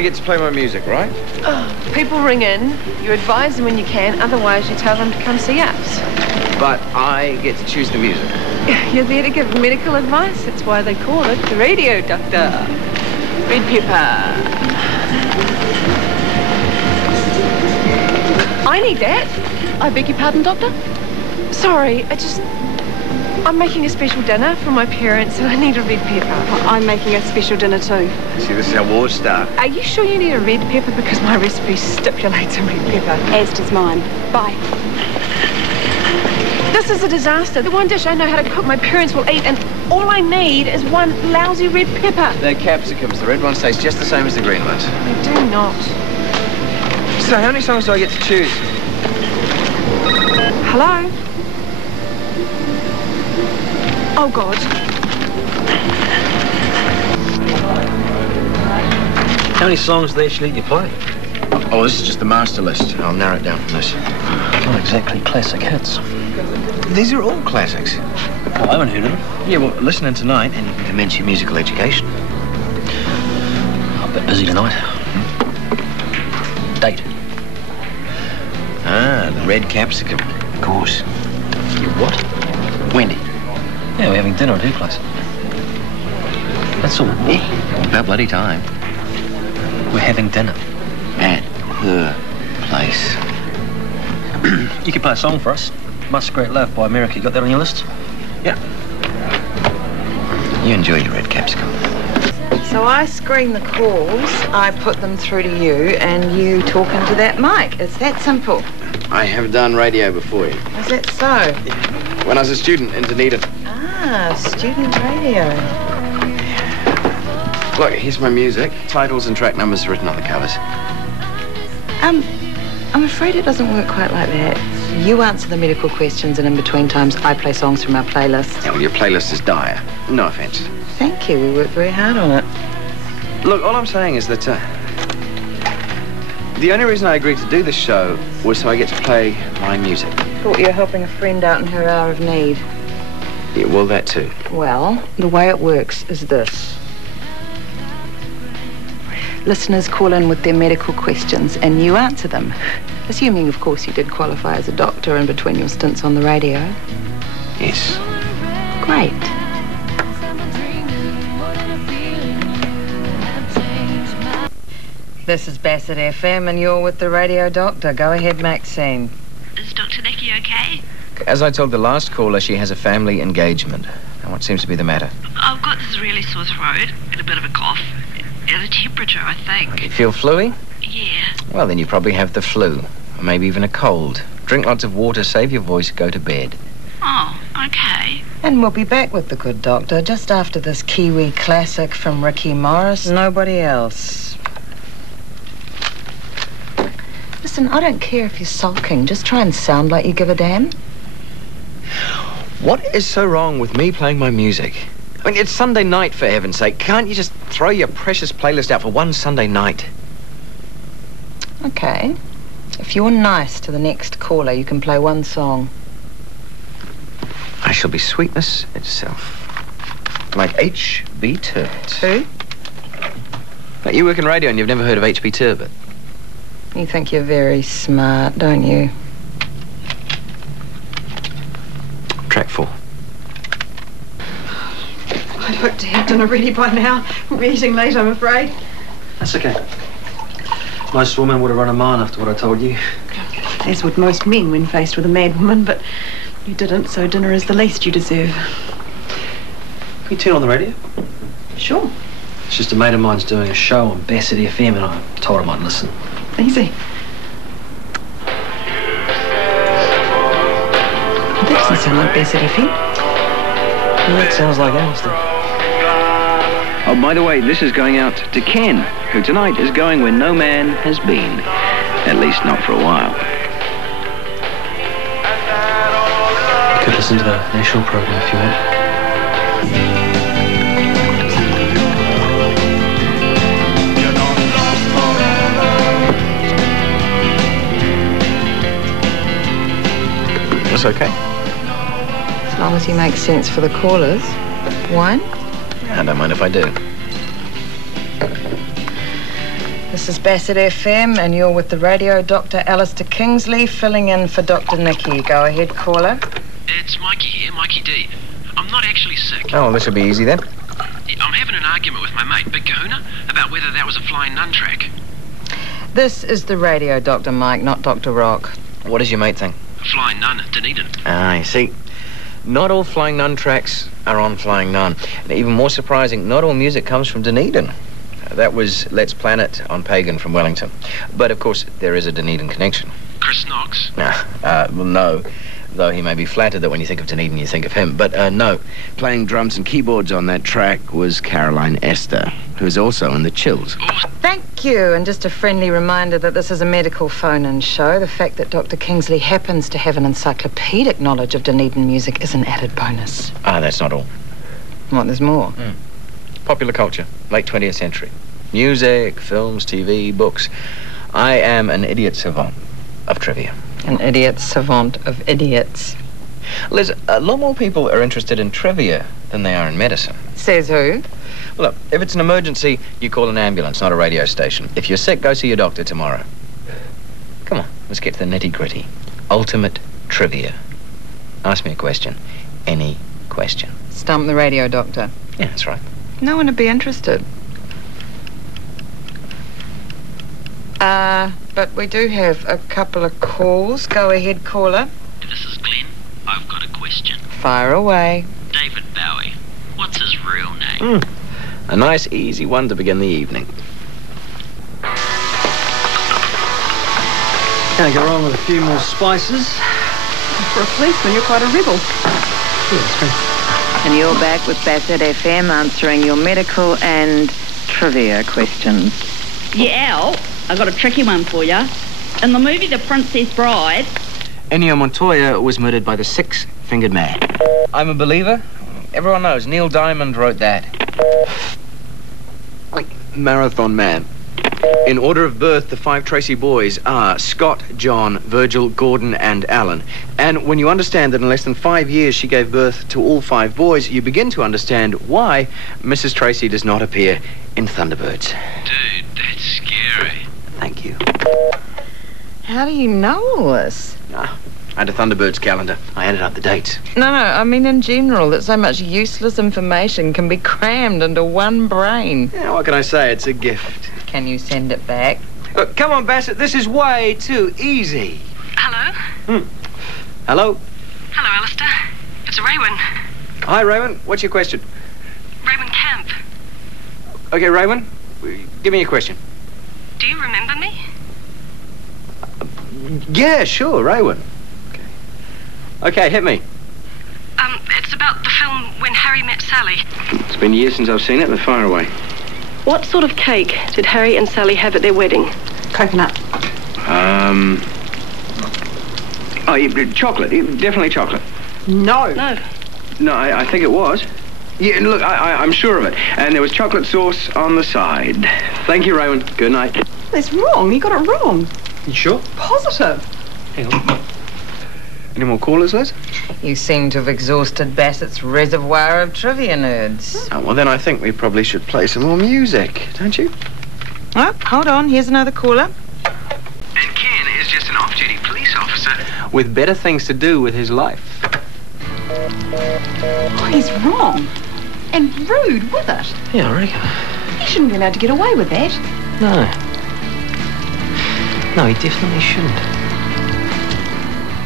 I get to play my music, right? Oh, people ring in, you advise them when you can, otherwise you tell them to come see us. But I get to choose the music. You're there to give medical advice. That's why they call it the radio doctor. Red pepper. I need that. I beg your pardon, Doctor? Sorry, I'm making a special dinner for my parents and I need a red pepper. I'm making a special dinner too. See, this is how wars start. Are you sure you need a red pepper? Because my recipe stipulates a red pepper. As does mine. Bye. This is a disaster. The one dish I know how to cook my parents will eat, and all I need is one lousy red pepper. They're capsicums. The red ones taste just the same as the green ones. They do not. So how many songs do I get to choose? Hello? Oh, God. How many songs do they actually let you play? Oh, this is just the master list. I'll narrow it down from this. Not exactly classic hits. These are all classics. Well, I haven't heard of them. Yeah, well, listening tonight and you can commence your musical education. I'm a bit busy tonight. Date. Ah, the red capsicum. Of course. You what? Wendy. Yeah, we're having dinner at her place. That's all. Yeah, about bloody time. We're having dinner. At her place. You could play a song for us. Must Great Love by America. You got that on your list? Yeah. You enjoy your red capsicum. So I screen the calls, I put them through to you, and you talk into that mic. It's that simple. I have done radio before you. Is that so? When I was a student in Dunedin. Ah, student radio. Look, here's my music. Titles and track numbers are written on the covers. I'm afraid it doesn't work quite like that. You answer the medical questions, and in between times, I play songs from our playlist. Yeah, well, your playlist is dire. No offence. Thank you. We worked very hard on it. Look, all I'm saying is that the only reason I agreed to do this show was so I get to play my music. Thought you were helping a friend out in her hour of need. Yeah, well, that too. Well, the way it works is this. Listeners call in with their medical questions and you answer them. Assuming, of course, you did qualify as a doctor in between your stints on the radio. Yes. Great. This is Bassett FM and you're with the radio doctor. Go ahead, Maxine. Is Dr. Nicky okay? As I told the last caller, she has a family engagement. Now, what seems to be the matter? I've got this really sore throat and a bit of a cough. And a temperature, I think. You feel fluey? Yeah. Well, then you probably have the flu. Or maybe even a cold. Drink lots of water, save your voice, go to bed. Oh, okay. And we'll be back with the good doctor just after this Kiwi classic from Ricky Morris. Nobody else. Listen, I don't care if you're sulking. Just try and sound like you give a damn. What is so wrong with me playing my music? I mean, it's Sunday night, for heaven's sake. Can't you just throw your precious playlist out for one Sunday night? Okay. If you're nice to the next caller, you can play one song. I shall be sweetness itself. Like H.B. Turbot. Who? Now, you work in radio and you've never heard of H.B. Turbot. You think you're very smart, don't you? Track 4. I'd hoped to have dinner ready by now. We're eating late, I'm afraid. That's okay. Most women would have run a mile after what I told you. As would most men when faced with a mad woman, but you didn't, so dinner is the least you deserve. Can you turn on the radio? Sure. It's just a mate of mine's doing a show on Bassett FM and I told him I'd listen. Easy. That doesn't sound like Bassett FM. That sounds like Alistair. Oh, by the way, this is going out to Ken, who tonight is going where no man has been. At least not for a while. You could listen to the national program if you want. That's okay. As long as you make sense for the callers. Wine? I don't mind if I do. This is Bassett FM, and you're with the radio Dr. Alistair Kingsley, filling in for Dr. Nikki. Go ahead, caller. It's Mikey here, Mikey D. I'm not actually sick. Oh, well, this will be easy then. I'm having an argument with my mate, Big Kahuna, about whether that was a flying nun track. This is the radio Dr. Mike, not Dr. Rock. What does your mate think? A flying nun, Dunedin. You see, not all Flying Nun tracks are on Flying Nun. And even more surprising, not all music comes from Dunedin. That was Let's Planet on Pagan from Wellington. But, of course, there is a Dunedin connection. Chris Knox. Well, no. Though he may be flattered that when you think of Dunedin, you think of him. But, no. Playing drums and keyboards on that track was Caroline Esther, who's also in the Chills. Thank you, and just a friendly reminder that this is a medical phone-in show. The fact that Dr. Kingsley happens to have an encyclopedic knowledge of Dunedin music is an added bonus. That's not all. What, there's more? Popular culture, late 20th century. Music, films, TV, books. I am an idiot savant of trivia. An idiot savant of idiots. Liz, a lot more people are interested in trivia than they are in medicine. Says who? Look, if it's an emergency, you call an ambulance, not a radio station. If you're sick, go see your doctor tomorrow. Come on, let's get to the nitty-gritty. Ultimate trivia. Ask me a question. Any question. Stump the radio doctor. Yeah, that's right. No one would be interested. But we do have a couple of calls. Go ahead, caller. This is Glenn. I've got a question. Fire away. David Bowie. What's his real name? A nice, easy one to begin the evening. Can't go wrong with a few more spices. For a policeman, you're quite a rebel. Yeah, that's great. And you're back with Bassett FM answering your medical and trivia questions. Yeah, Al, I got a tricky one for you. In the movie The Princess Bride... Ennio Montoya was murdered by the Six-Fingered Man. I'm a believer. Everyone knows Neil Diamond wrote that. Marathon Man. In order of birth, the 5 Tracy boys are Scott, John, Virgil, Gordon, and Alan. And when you understand that in less than 5 years she gave birth to all 5 boys, you begin to understand why Mrs. Tracy does not appear in Thunderbirds. Dude, that's scary. Thank you. How do you know all this? I had a Thunderbirds calendar. I added up the dates. No, I mean in general, that so much useless information can be crammed into one brain. Yeah, what can I say? It's a gift. Can you send it back? Come on, Bassett. This is way too easy. Hello? Hello? Hello, Alistair. It's Raywin. Hi, Raymond. What's your question? Raywin Camp. Okay, Raymond, give me a question. Do you remember me? Yeah, sure, Raywin. Okay, hit me. It's about the film When Harry Met Sally. It's been years since I've seen it, but fire away. What sort of cake did Harry and Sally have at their wedding? Coconut. Chocolate. Definitely chocolate. No. No, I think it was. Yeah, look, I'm sure of it. And there was chocolate sauce on the side. Thank you, Raymond. Good night. That's wrong. You got it wrong. You sure? Positive. Hang on. Any more callers, Liz? You seem to have exhausted Bassett's reservoir of trivia nerds. Oh, well, then I think we probably should play some more music, don't you? Oh, hold on. Here's another caller. And Ken is just an off-duty police officer. With better things to do with his life. Oh, he's wrong. And rude with it. Yeah, I reckon. He shouldn't be allowed to get away with that. No. No, he definitely shouldn't.